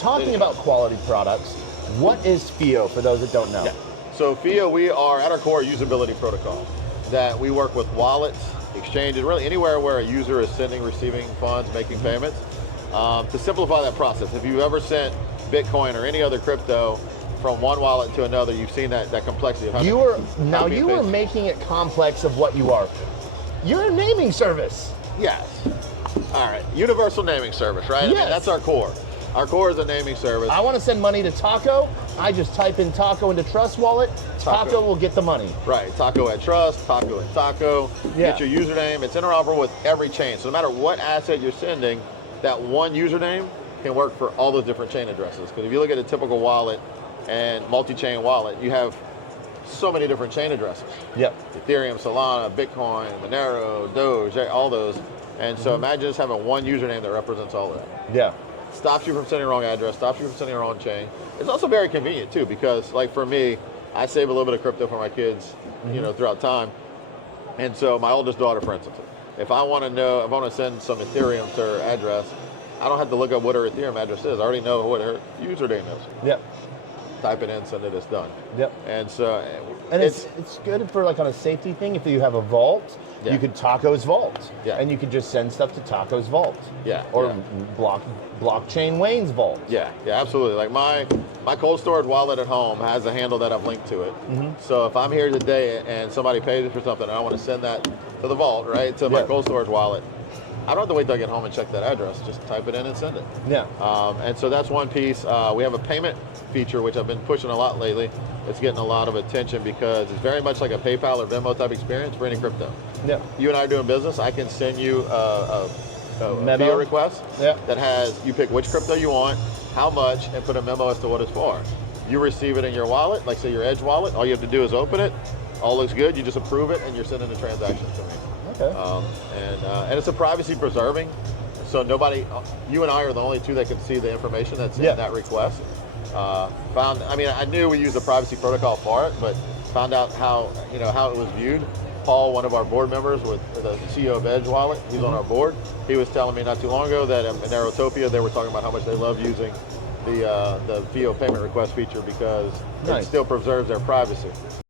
talking about quality products, what is FIO for those that don't know? Yeah. So FIO, we are at our core a usability protocol that we work with wallets, exchanges, really anywhere where a user is sending, receiving funds, making payments, to simplify that process. If you've ever sent Bitcoin or any other crypto from one wallet to another, you've seen that complexity of how You are making it complex of what you are. You're a naming service. Yes. All right, universal naming service, right? Yes. I mean, that's our core. Our core is a naming service. I want to send money to Taco. I just type in Taco into Trust Wallet. Taco will get the money. Right, Taco at Trust, Taco at Taco. Yeah. Get your username. It's interoperable with every chain. So no matter what asset you're sending, that one username can work for all those different chain addresses. Because if you look at a typical wallet and multi-chain wallet, you have so many different chain addresses. Yep. Ethereum, Solana, Bitcoin, Monero, Doge, all those. And so imagine just having one username that represents all of that. Yeah. Stops you from sending the wrong address, stops you from sending the wrong chain. It's also very convenient too, because like for me, I save a little bit of crypto for my kids, you know, throughout time. And so my oldest daughter, for instance, if I want to send some Ethereum to her address, I don't have to look up what her Ethereum address is. I already know what her username is. Yep. Type it in, send it, it's done. Yep. And so it's good for like on a safety thing. If you have a vault, you could Taco's vault, and you could just send stuff to Taco's vault, or blockchain Wayne's vault. Yeah, absolutely. Like my cold storage wallet at home has a handle that I've linked to it. So if I'm here today and somebody pays me for something and I want to send that to the vault, right, to my cold storage wallet, I don't have to wait till I get home and check that address. Just type it in and send it. Yeah. And so that's one piece. We have a payment feature, which I've been pushing a lot lately. It's getting a lot of attention because it's very much like a PayPal or Venmo type experience for any crypto. Yeah. You and I are doing business. I can send you a FIO request that has, you pick which crypto you want, how much, and put a memo as to what it's for. You receive it in your wallet, like say your Edge wallet. All you have to do is open it. All looks good. You just approve it, and you're sending the transaction to me. Okay. And it's a privacy preserving, so nobody, you and I are the only two that can see the information that's in that request. I knew we used the privacy protocol for it, but found out how it was viewed. Paul, one of our board members, with the CEO of Edge Wallet, he's on our board. He was telling me not too long ago that in Interoperable, they were talking about how much they love using the FIO payment request feature because it still preserves their privacy.